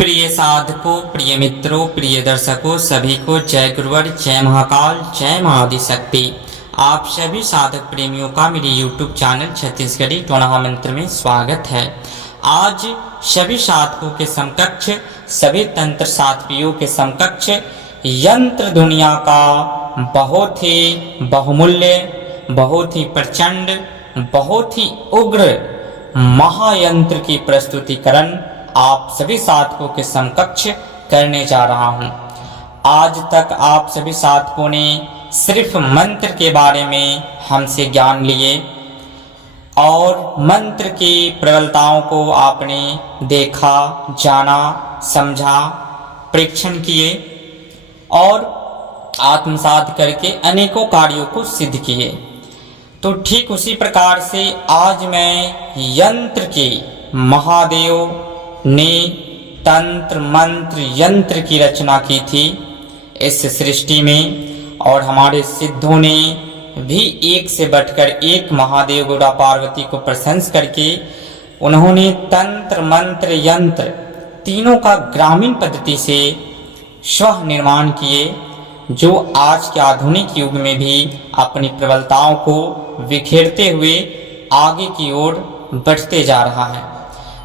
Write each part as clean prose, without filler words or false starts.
प्रिय साधकों, प्रिय मित्रों, प्रिय दर्शकों, सभी को जय गुरुवर, जय महाकाल, जय महाआदिशक्ति। आप सभी साधक प्रेमियों का मेरे YouTube चैनल छत्तीसगढ़ी टोना मंत्र में स्वागत है। आज सभी साधकों के समकक्ष, सभी तंत्र साधवियों के समकक्ष यंत्र दुनिया का बहुत ही बहुमूल्य, बहुत ही प्रचंड, बहुत ही उग्र महायंत्र की प्रस्तुतिकरण आप सभी साधकों के समकक्ष करने जा रहा हूं। आज तक आप सभी साधकों ने सिर्फ मंत्र के बारे में हमसे ज्ञान लिए और मंत्र की प्रबलताओं को आपने देखा, जाना, समझा, परीक्षण किए और आत्मसात करके अनेकों कार्यों को सिद्ध किए। तो ठीक उसी प्रकार से आज मैं यंत्र के महादेव ने तंत्र मंत्र यंत्र की रचना की थी इस सृष्टि में, और हमारे सिद्धों ने भी एक से बढ़कर एक महादेव गौड़ा पार्वती को प्रशंस करके उन्होंने तंत्र मंत्र यंत्र तीनों का ग्रामीण पद्धति से स्व निर्माण किए, जो आज के आधुनिक युग में भी अपनी प्रबलताओं को बिखेरते हुए आगे की ओर बढ़ते जा रहा है।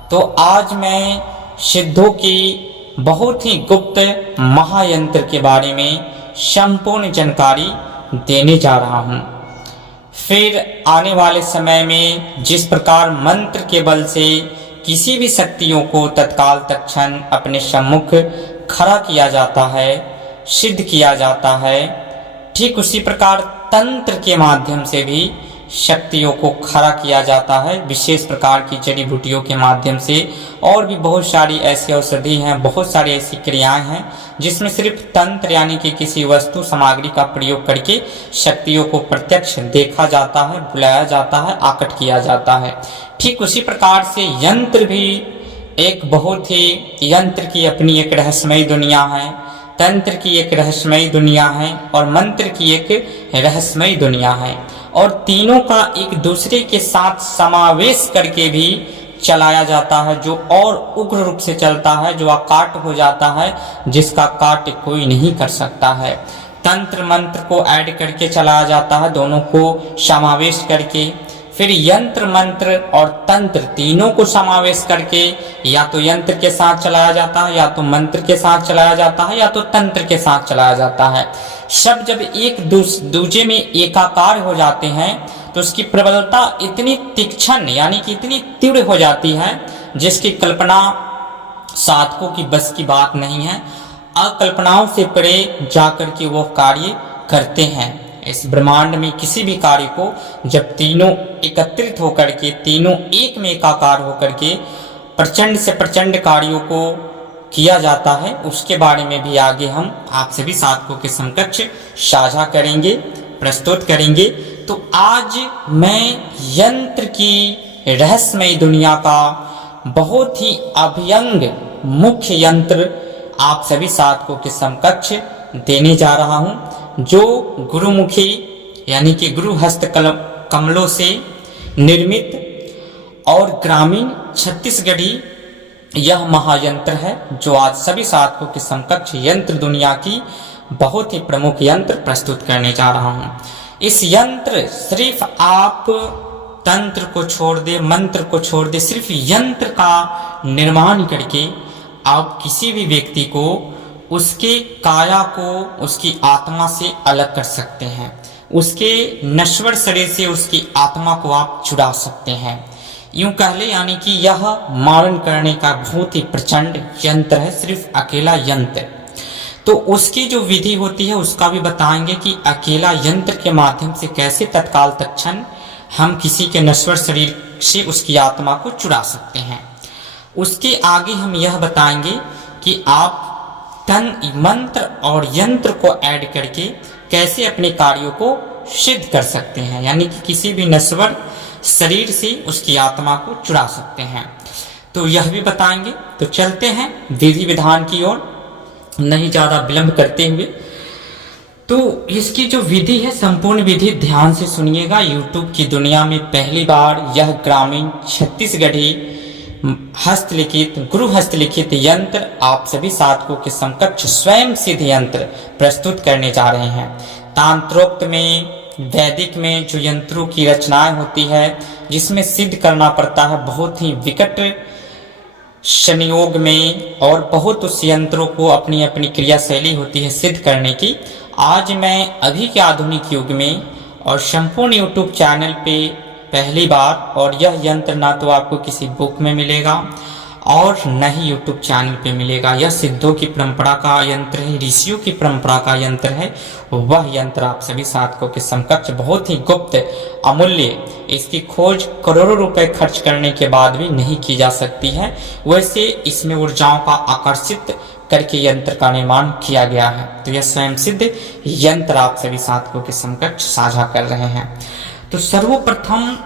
तो आज मैं सिद्धों की बहुत ही गुप्त महायंत्र के बारे में संपूर्ण जानकारी देने जा रहा हूं। फिर आने वाले समय में जिस प्रकार मंत्र के बल से किसी भी शक्तियों को तत्काल तत्क्षण अपने सम्मुख खड़ा किया जाता है, सिद्ध किया जाता है, ठीक उसी प्रकार तंत्र के माध्यम से भी शक्तियों को खड़ा किया जाता है, विशेष प्रकार की जड़ी बूटियों के माध्यम से। और भी बहुत सारी ऐसी औषधि हैं, बहुत सारी ऐसी क्रियाएं हैं जिसमें सिर्फ तंत्र यानी कि किसी वस्तु सामग्री का प्रयोग करके शक्तियों को प्रत्यक्ष देखा जाता है, बुलाया जाता है, आकट किया जाता है। ठीक उसी प्रकार से यंत्र भी एक बहुत ही, यंत्र की अपनी एक रहस्यमयी दुनिया है, तंत्र की एक रहस्यमयी दुनिया है और मंत्र की एक रहस्यमयी दुनिया है, और तीनों का एक दूसरे के साथ समावेश करके भी चलाया जाता है, जो और उग्र रूप से चलता है, जो अकाट हो जाता है, जिसका काट कोई नहीं कर सकता है। तंत्र मंत्र को ऐड करके चलाया जाता है, दोनों को समावेश करके। फिर यंत्र मंत्र और तंत्र तीनों को समावेश करके या तो यंत्र के साथ चलाया जाता है, या तो मंत्र के साथ चलाया जाता है, या तो तंत्र के साथ चलाया जाता है। सब जब एक दूसरे में एकाकार हो जाते हैं तो उसकी प्रबलता इतनी तीक्ष्ण यानी कि इतनी तीव्र हो जाती है जिसकी कल्पना साधकों की बस की बात नहीं है। अकल्पनाओं से परे जाकर के वो कार्य करते हैं। इस ब्रह्मांड में किसी भी कार्य को जब तीनों एकत्रित होकर के, तीनों एक में एकाकार होकर के प्रचंड से प्रचंड कार्यों को किया जाता है, उसके बारे में भी आगे हम आप सभी साधकों के समकक्ष साझा करेंगे, प्रस्तुत करेंगे। तो आज मैं यंत्र की रहस्यमय दुनिया का बहुत ही अभ्यंग मुख्य यंत्र आप सभी साधकों के समकक्ष देने जा रहा हूं, जो गुरुमुखी यानी कि गुरु हस्त कमलों से निर्मित और ग्रामीण छत्तीसगढ़ी यह महायंत्र है, जो आज सभी साधकों के समकक्ष यंत्र दुनिया की बहुत ही प्रमुख यंत्र प्रस्तुत करने जा रहा हूं। इस यंत्र सिर्फ आप तंत्र को छोड़ दे, मंत्र को छोड़ दे, सिर्फ यंत्र का निर्माण करके आप किसी भी व्यक्ति को उसके काया को उसकी आत्मा से अलग कर सकते हैं, उसके नश्वर शरीर से उसकी आत्मा को आप छुड़ा सकते हैं। यूं कह ले यानी कि यह मारण करने का बहुत ही प्रचंड यंत्र है, सिर्फ अकेला यंत्र। तो उसकी जो विधि होती है उसका भी बताएंगे कि अकेला यंत्र के माध्यम से कैसे तत्काल तत्क्षण हम किसी के नश्वर शरीर से उसकी आत्मा को चुरा सकते हैं। उसके आगे हम यह बताएंगे कि आप मंत्र और यंत्र को ऐड करके कैसे अपने कार्यों को सिद्ध कर सकते हैं, यानी कि किसी भी नश्वर शरीर से उसकी आत्मा को चुरा सकते हैं। तो यह भी बताएंगे। तो चलते हैं विधि विधान की ओर, नहीं ज्यादा विलंब करते हुए। तो इसकी जो विधि है, संपूर्ण विधि ध्यान से सुनिएगा। यूट्यूब की दुनिया में पहली बार यह ग्रामीण छत्तीसगढ़ी हस्तलिखित गुरु हस्तलिखित यंत्र आप सभी साधकों के समकक्ष स्वयं सिद्ध यंत्र प्रस्तुत करने जा रहे हैं। तांत्रोक्त में, वैदिक में जो यंत्रों की रचनाएं होती है, जिसमें सिद्ध करना पड़ता है बहुत ही विकट संयोग में, और बहुत उस यंत्रों को अपनी अपनी क्रियाशैली होती है सिद्ध करने की। आज मैं अभी के आधुनिक युग में और संपूर्ण यूट्यूब चैनल पे पहली बार, और यह यंत्र ना तो आपको किसी बुक में मिलेगा और न ही यूट्यूब चैनल पे मिलेगा। यह सिद्धों की परंपरा का यंत्र है, ऋषियों की परंपरा का यंत्र है। वह यंत्र आप सभी साधकों के समकक्ष बहुत ही गुप्त, अमूल्य, इसकी खोज करोड़ों रुपए खर्च करने के बाद भी नहीं की जा सकती है। वैसे इसमें ऊर्जाओं का आकर्षित करके यंत्र का निर्माण किया गया है। तो यह स्वयं सिद्ध यंत्र आप सभी साधकों के समकक्ष साझा कर रहे हैं। तो सर्वप्रथम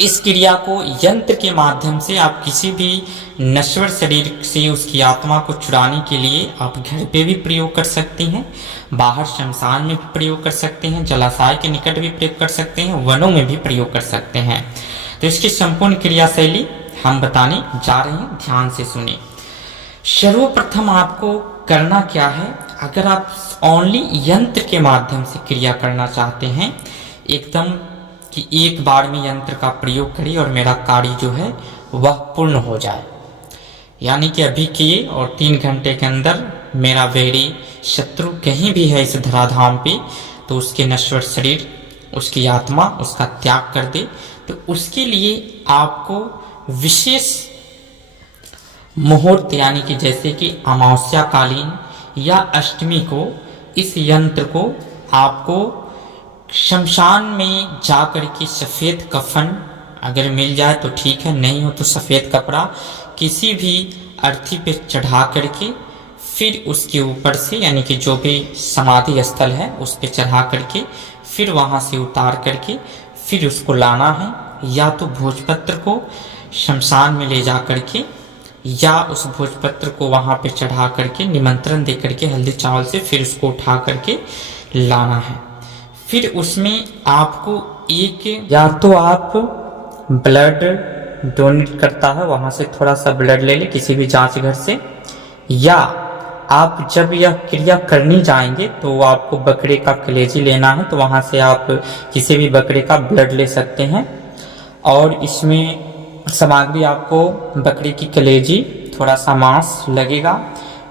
इस क्रिया को यंत्र के माध्यम से आप किसी भी नश्वर शरीर से उसकी आत्मा को चुराने के लिए आप घर पे भी प्रयोग कर सकते हैं, बाहर शमशान में भी प्रयोग कर सकते हैं, जलाशय के निकट भी प्रयोग कर सकते हैं, वनों में भी प्रयोग कर सकते हैं। तो इसकी संपूर्ण क्रियाशैली हम बताने जा रहे हैं, ध्यान से सुनिए। सर्वप्रथम आपको करना क्या है, अगर आप ओनली यंत्र के माध्यम से क्रिया करना चाहते हैं, एकदम कि एक बार में यंत्र का प्रयोग करिए और मेरा कार्य जो है वह पूर्ण हो जाए, यानी कि अभी किए और 3 घंटे के अंदर मेरा वैरी शत्रु कहीं भी है इस धराधाम पे, तो उसके नश्वर शरीर, उसकी आत्मा उसका त्याग कर दे। तो उसके लिए आपको विशेष मुहूर्त, यानी कि जैसे कि अमावस्या कालीन या अष्टमी को, इस यंत्र को आपको शमशान में जाकर के सफ़ेद कफन अगर मिल जाए तो ठीक है, नहीं हो तो सफ़ेद कपड़ा किसी भी अर्थी पे चढ़ा करके फिर उसके ऊपर से, यानी कि जो भी समाधि स्थल है उस पे चढ़ा करके फिर वहाँ से उतार करके फिर उसको लाना है, या तो भोजपत्र को शमशान में ले जा करके, या उस भोजपत्र को वहाँ पे चढ़ा करके निमंत्रण दे करके हल्दी चावल से फिर उसको उठा करके लाना है। फिर उसमें आपको एक, या तो आप ब्लड डोनेट करता है वहाँ से थोड़ा सा ब्लड ले ले किसी भी जांच घर से, या आप जब यह क्रिया करनी जाएंगे तो आपको बकरे का कलेजी लेना है, तो वहाँ से आप किसी भी बकरे का ब्लड ले सकते हैं। और इसमें सामग्री आपको बकरी की कलेजी, थोड़ा सा मांस लगेगा,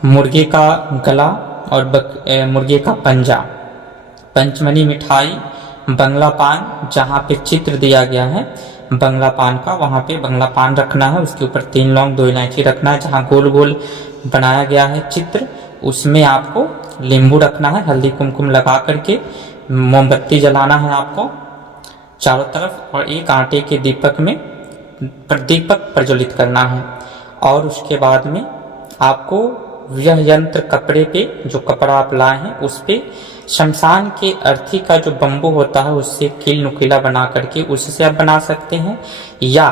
मुर्गे का गला और मुर्गे का पंजा, पंचमनी मिठाई, बंगला पान, जहाँ पे चित्र दिया गया है बंगला पान का, वहाँ पे बंगला पान रखना है, उसके ऊपर 3 लौंग 2 इलायची रखना है। जहाँ गोल गोल बनाया गया है चित्र, उसमें आपको नींबू रखना है, हल्दी कुमकुम लगा करके मोमबत्ती जलाना है आपको चारों तरफ, और एक आटे के दीपक में दीपक प्रज्वलित करना है। और उसके बाद में आपको यह यंत्र कपड़े पे, जो कपड़ा आप लाए हैं उस पे शमशान के अर्थी का जो बम्बू होता है उससे कील नुकीला बना करके उससे आप बना सकते हैं, या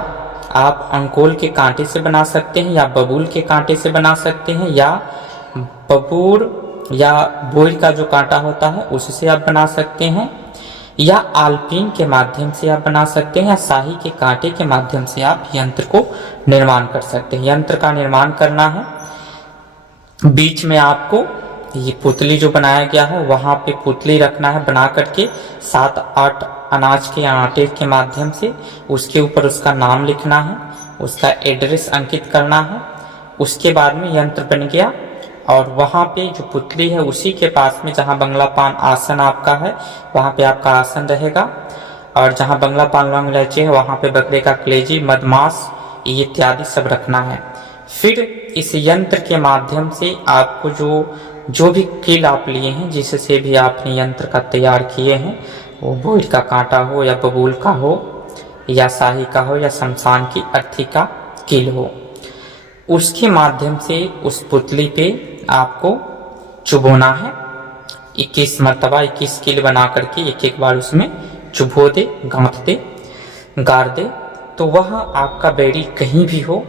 आप अंकोल के कांटे से बना सकते हैं, या बबूल के कांटे से बना सकते हैं, या बबूर या बोइल का जो कांटा होता है उससे आप बना सकते हैं, या आलपीन के माध्यम से आप बना सकते हैं, या शाही के कांटे के माध्यम से आप यंत्र को निर्माण कर सकते हैं। यंत्र का निर्माण करना है, बीच में आपको ये पुतली जो बनाया गया है वहाँ पे पुतली रखना है बना करके, 7-8 अनाज के आटे के माध्यम से उसके ऊपर उसका नाम लिखना है, उसका एड्रेस अंकित करना है। उसके बाद में यंत्र बन गया, और वहाँ पे जो पुतली है उसी के पास में जहाँ बंगला पान आसन आपका है वहाँ पे आपका आसन रहेगा, और जहाँ बंगला पान लौंग इलायची है वहाँ पे बकरे का कलेजी, मदमास ये इत्यादि सब रखना है। फिर इस यंत्र के माध्यम से आपको जो भी कील आप लिए हैं, जिससे भी आपने यंत्र का तैयार किए हैं, वो बोइल का कांटा हो या बबूल का हो या शाही का हो या शमशान की अर्थी का कील हो, उसके माध्यम से उस पुतली पे आपको चुभोना है। 21 मरतबा 21 कील बना करके एक बार उसमें चुभो दे, गांथ दे, गाड़ दे, तो वह आपका बैरी कहीं भी हो,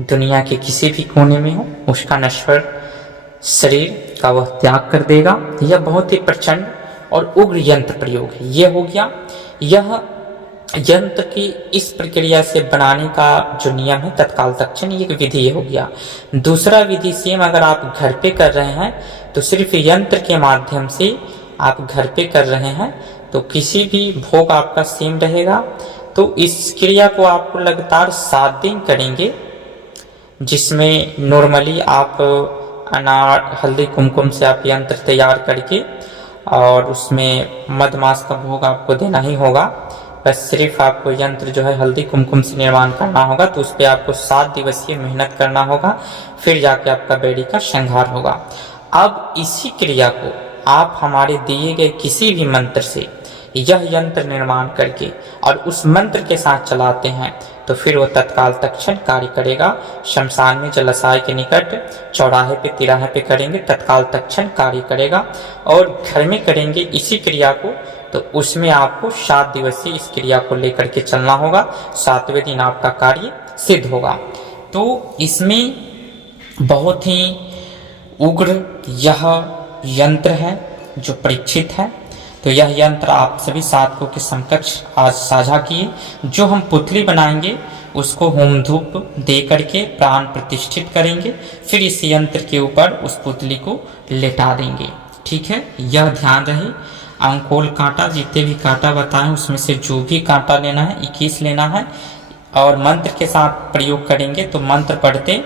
दुनिया के किसी भी कोने में हो, उसका नश्वर शरीर का वह त्याग कर देगा। यह बहुत ही प्रचंड और उग्र यंत्र प्रयोग है। यह हो गया, यह यंत्र की इस प्रक्रिया से बनाने का जो नियम है तत्काल तक्षण, ये एक विधि हो गया। दूसरा विधि सेम अगर आप घर पे कर रहे हैं तो सिर्फ यंत्र के माध्यम से आप घर पे कर रहे हैं तो किसी भी भोग आपका सेम रहेगा। तो इस क्रिया को आपको लगातार 7 दिन करेंगे, जिसमें नॉर्मली आप अनार हल्दी कुमकुम से आप यंत्र तैयार करके और उसमें मधमास का भोग आपको देना ही होगा। बस सिर्फ आपको यंत्र जो है हल्दी कुमकुम से निर्माण करना होगा, तो उस पर आपको 7 दिवसीय मेहनत करना होगा, फिर जाके आपका बेड़ी का श्रृंगार होगा। अब इसी क्रिया को आप हमारे दिए गए किसी भी मंत्र से यह यंत्र निर्माण करके और उस मंत्र के साथ चलाते हैं तो फिर वो तत्काल तक्षण कार्य करेगा। शमशान में जलाशय के निकट चौराहे पे तिराहे पे करेंगे, तत्काल तक्षण कार्य करेगा। और घर में करेंगे इसी क्रिया को तो उसमें आपको 7 दिवसीय इस क्रिया को लेकर के चलना होगा। 7वें दिन आपका कार्य सिद्ध होगा। तो इसमें बहुत ही उग्र यह यंत्र है जो परीक्षित है। तो यह यंत्र आप सभी साधकों के समकक्ष आज साझा किए। जो हम पुतली बनाएंगे उसको होम धूप दे करके प्राण प्रतिष्ठित करेंगे, फिर इस यंत्र के ऊपर उस पुतली को लेटा देंगे। ठीक है, यह ध्यान रहे। अंकोल कांटा, जितने भी कांटा बताएं उसमें से जो भी कांटा लेना है 21 लेना है और मंत्र के साथ प्रयोग करेंगे। तो मंत्र पढ़ते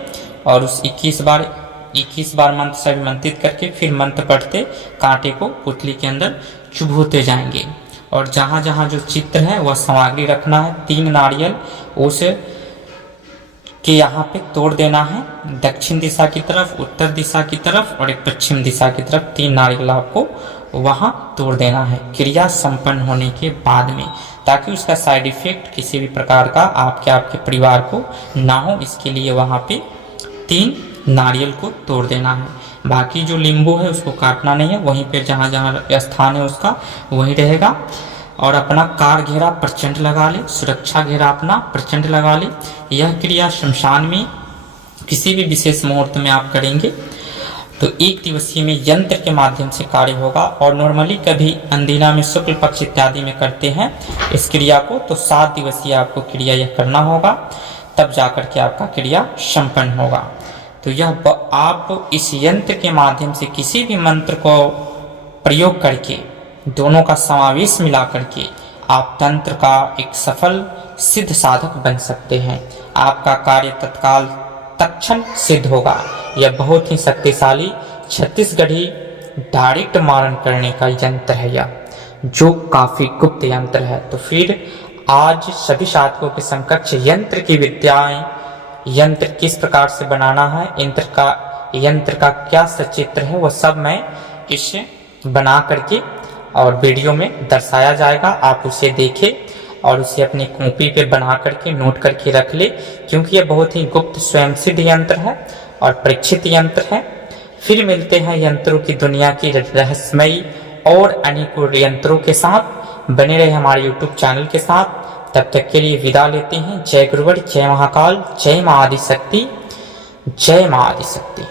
और उस 21 बार मंत्र से अभिमंत्रित करके फिर मंत्र पढ़ते कांटे को पुतली के अंदर चुभोते जाएंगे। और जहाँ जहाँ जो चित्र है वह सामग्री रखना है। 3 नारियल उस के यहाँ पे तोड़ देना है, दक्षिण दिशा की तरफ, उत्तर दिशा की तरफ और एक पश्चिम दिशा की तरफ 3 नारियल आपको वहाँ तोड़ देना है क्रिया संपन्न होने के बाद में, ताकि उसका साइड इफेक्ट किसी भी प्रकार का आपके परिवार को ना हो। इसके लिए वहाँ पे 3 नारियल को तोड़ देना है। बाकी जो लींबू है उसको काटना नहीं है, वहीं पे जहाँ जहाँ स्थान है उसका वहीं रहेगा। और अपना कार घेरा प्रचंड लगा ले, सुरक्षा घेरा अपना प्रचंड लगा ले। यह क्रिया शमशान में किसी भी विशेष मुहूर्त में आप करेंगे तो 1 दिवसीय में यंत्र के माध्यम से कार्य होगा। और नॉर्मली कभी अंदिना में शुक्ल पक्ष इत्यादि में करते हैं इस क्रिया को, तो 7 दिवसीय आपको क्रिया यह करना होगा, तब जाकर के आपका क्रिया संपन्न होगा। तो यह आप इस यंत्र के माध्यम से किसी भी मंत्र को प्रयोग करके दोनों का समावेश मिला करके आप तंत्र का एक सफल सिद्ध साधक बन सकते हैं। आपका कार्य तत्काल तक्षण सिद्ध होगा। यह बहुत ही शक्तिशाली छत्तीसगढ़ी डायरेक्ट मारण करने का यंत्र है यह, जो काफी गुप्त यंत्र है। तो फिर आज सभी साधकों के समकक्ष यंत्र की विद्याएं, यंत्र किस प्रकार से बनाना है, यंत्र का क्या सचित्र है, वह सब मैं इसे बना करके और वीडियो में दर्शाया जाएगा। आप उसे देखें और उसे अपनी कॉपी पे बना करके नोट करके रख ले, क्योंकि यह बहुत ही गुप्त स्वयं सिद्ध यंत्र है और परीक्षित यंत्र है। फिर मिलते हैं यंत्रों की दुनिया की रहस्यमयी और अनेकों यंत्रों के साथ। बने रहे हमारे YouTube चैनल के साथ। तब तक के लिए विदा लेते हैं। जय गुरुवर, जय महाकाल, जय मां आदिशक्ति, जय मां आदिशक्ति।